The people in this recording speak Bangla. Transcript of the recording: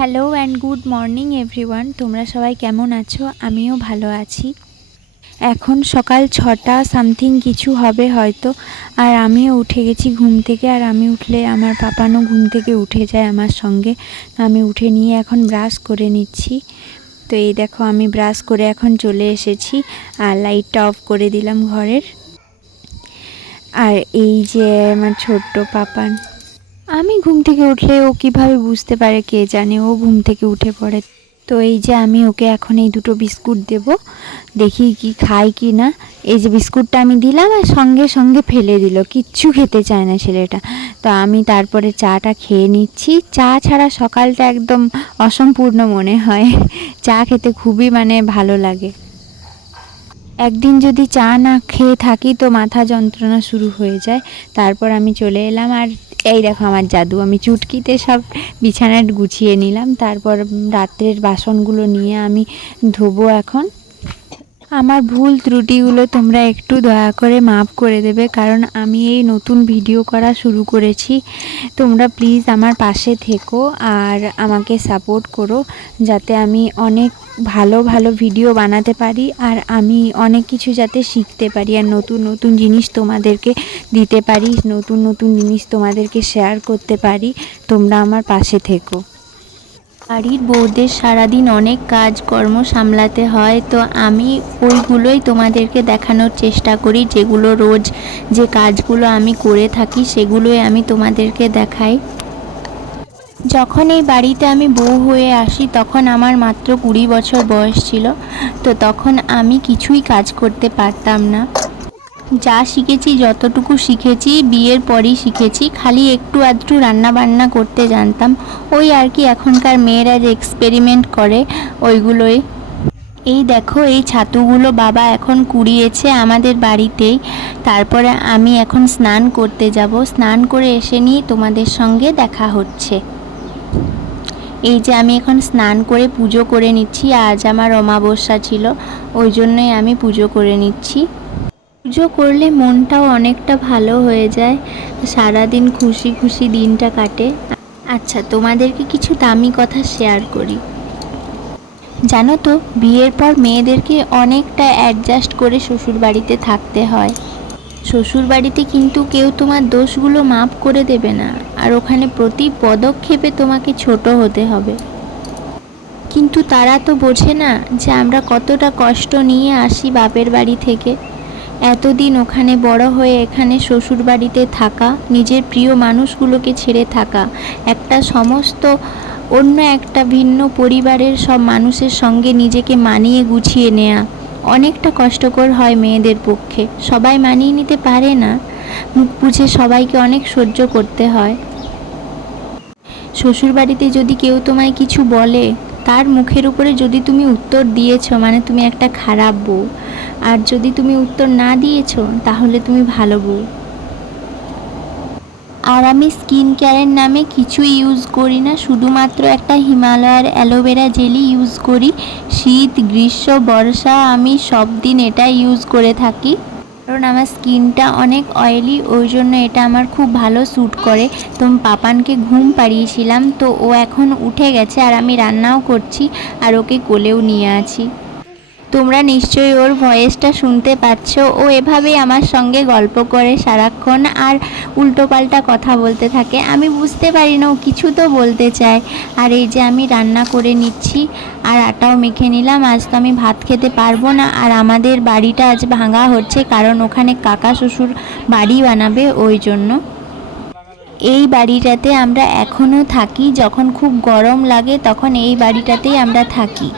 Hello and good morning everyone. তোমরা সবাই কেমন আছো? আমিও ভালো আছি। এখন সকাল 6টা সামথিং কিছু হবে হয়তো, আর আমিও উঠে গেছি ঘুম থেকে। আর আমি উঠলে আমার পাপানও ঘুম থেকে উঠে যায় আমার সঙ্গে। আমি উঠে নিয়ে এখন ব্রাশ করে নিচ্ছি। তো এই দেখো, আমি ব্রাশ করে এখন চলে এসেছি আর লাইটটা অফ করে দিলাম ঘরের। আর এই যে আমার ছোট্ট পাপান, আমি ঘুম থেকে উঠলে ও কিভাবে বুঝতে পারে কে জানে, ও ঘুম থেকে উঠে পড়ে। তো এই যে আমি ওকে এখন এই দুটো বিস্কুট দেব, দেখি কি খায় কি না। এই যে বিস্কুটটা আমি দিলাম আর সঙ্গে সঙ্গে ফেলে দিল, কিচ্ছু খেতে চায় না ছেলেটা। তো আমি তারপরে চাটা খেয়ে নিচ্ছি। চা ছাড়া সকালটা একদম অসম্পূর্ণ মনে হয়। চা খেতে খুবই ভালো লাগে। একদিন যদি চা না খেয়ে থাকি তো মাথা যন্ত্রণা শুরু হয়ে যায়। তারপর আমি চলে এলাম, আর এই দেখো আমার জাদু, আমি চুটকিতে সব বিছানায় গুছিয়ে নিলাম। তারপর রাত্রের বাসনগুলো নিয়ে আমি ধোবো এখন। আমার ভুল ত্রুটিগুলো তোমরা একটু দয়া করে মাফ করে দেবে, কারণ আমি এই নতুন ভিডিও করা শুরু করেছি। তোমরা প্লিজ আমার পাশে থেকো আর আমাকে সাপোর্ট করো, যাতে আমি অনেক ভালো ভালো ভিডিও বানাতে পারি, আর আমি অনেক কিছু যাতে শিখতে পারি, আর নতুন নতুন জিনিস তোমাদেরকে দিতে পারি, নতুন নতুন জিনিস তোমাদেরকে শেয়ার করতে পারি। তোমরা আমার পাশে থেকো। বাড়ির বউদের সারাদিন অনেক কাজকর্ম সামলাতে হয়, তো আমি ওইগুলোই তোমাদেরকে দেখানোর চেষ্টা করি। যেগুলো রোজ যে কাজগুলো আমি করে থাকি সেগুলোই আমি তোমাদেরকে দেখাই। যখন এই বাড়িতে আমি বউ হয়ে আসি তখন আমার মাত্র 20 বছর বয়স ছিল। তো তখন আমি কিছুই কাজ করতে পারতাম না। যা শিখেছি, যতটুকু শিখেছি বিয়ের পরই শিখেছি। খালি একটু আধটু রান্না বান্না করতে জানতাম, ওই আর কি। এখনকার মেয়েরা যে এক্সপেরিমেন্ট করে ওইগুলোই। এই দেখো, এই ছাতুগুলো বাবা এখন কুড়িয়েছে আমাদের বাড়িতেই। তারপরে আমি এখন স্নান করতে যাব। স্নান করে এসে নিয়ে তোমাদের সঙ্গে দেখা হচ্ছে। এই যে আমি এখন স্নান করে পুজো করে নিচ্ছি। আজ আমার অমাবস্যা ছিল, ওই জন্যই আমি পুজো করে নিচ্ছি। পুজো করলে মনটাও অনেকটা ভালো হয়ে যায়, সারাদিন খুশি খুশি দিনটা কাটে। আচ্ছা, তোমাদেরকে কিছু দামি কথা শেয়ার করি। জানো তো, বিয়ের পর মেয়েদেরকে অনেকটা অ্যাডজাস্ট করে শ্বশুরবাড়িতে থাকতে হয়। শ্বশুরবাড়িতে কিন্তু কেউ তোমার দোষগুলো মাপ করে দেবে না, আর ওখানে প্রতি পদক্ষেপে তোমাকে ছোট হতে হবে। কিন্তু তারা তো বোঝে না যে আমরা কতটা কষ্ট নিয়ে আসি বাপের বাড়ি থেকে। এতদিন ওখানে বড় হয়ে এখানে শ্বশুরবাড়িতে থাকা, নিজের প্রিয় মানুষগুলোকে ছেড়ে থাকা, একটা সমস্ত অন্য একটা ভিন্ন পরিবারের সব মানুষের সঙ্গে নিজেকে মানিয়ে গুছিয়ে নেওয়া অনেকটা কষ্টকর হয় মেয়েদের পক্ষে। সবাই মানিয়ে নিতে পারে না, মুখ বুঝে সবাইকে অনেক সহ্য করতে হয়। শ্বশুরবাড়িতে যদি কেউ তোমায় কিছু বলে, তার মুখের উপরে যদি তুমি উত্তর দিয়েছো মানে তুমি একটা খারাপ বউ, আর যদি তুমি উত্তর না দিয়েছো তাহলে তুমি ভালো বউ। আর আমি স্কিন কেয়ারের নামে কিছুই ইউজ করি না, শুধুমাত্র একটা হিমালয়ের অ্যালোভেরা জেলি ইউজ করি। শীত, গ্রীষ্ম, বর্ষা আমি সব দিন এটা ইউজ করে থাকি, কারণ আমার স্কিনটা অনেক অয়েলি, ওই জন্য এটা আমার খুব ভালো স্যুট করে। তো পাপানকে ঘুম পাড়িয়েছিলাম, তো ও এখন উঠে গেছে, আর আমি রান্নাও করছি আর ওকে কোলেও নিয়ে আছি। তোমরা নিশ্চয়ই ওর ভয়েসটা শুনতে পাচ্ছ। ও এভাবেই আমার সঙ্গে গল্প করে সারাক্ষণ, আর উল্টোপাল্টা কথা বলতে থাকে। আমি বুঝতে পারি না ও কিছু তো বলতে চায়। আর এই যে আমি রান্না করে নিচ্ছি আর আটাও মেখে নিলাম। আজ তো আমি ভাত খেতে পারবো না, আর আমাদের বাড়িটা আজ ভাঙা হচ্ছে, কারণ ওখানে কাকা শ্বশুর বাড়ি বানাবে, ওই জন্য। এই বাড়িটাতে আমরা এখনও থাকি, যখন খুব গরম লাগে তখন এই বাড়িটাতেই আমরা থাকি।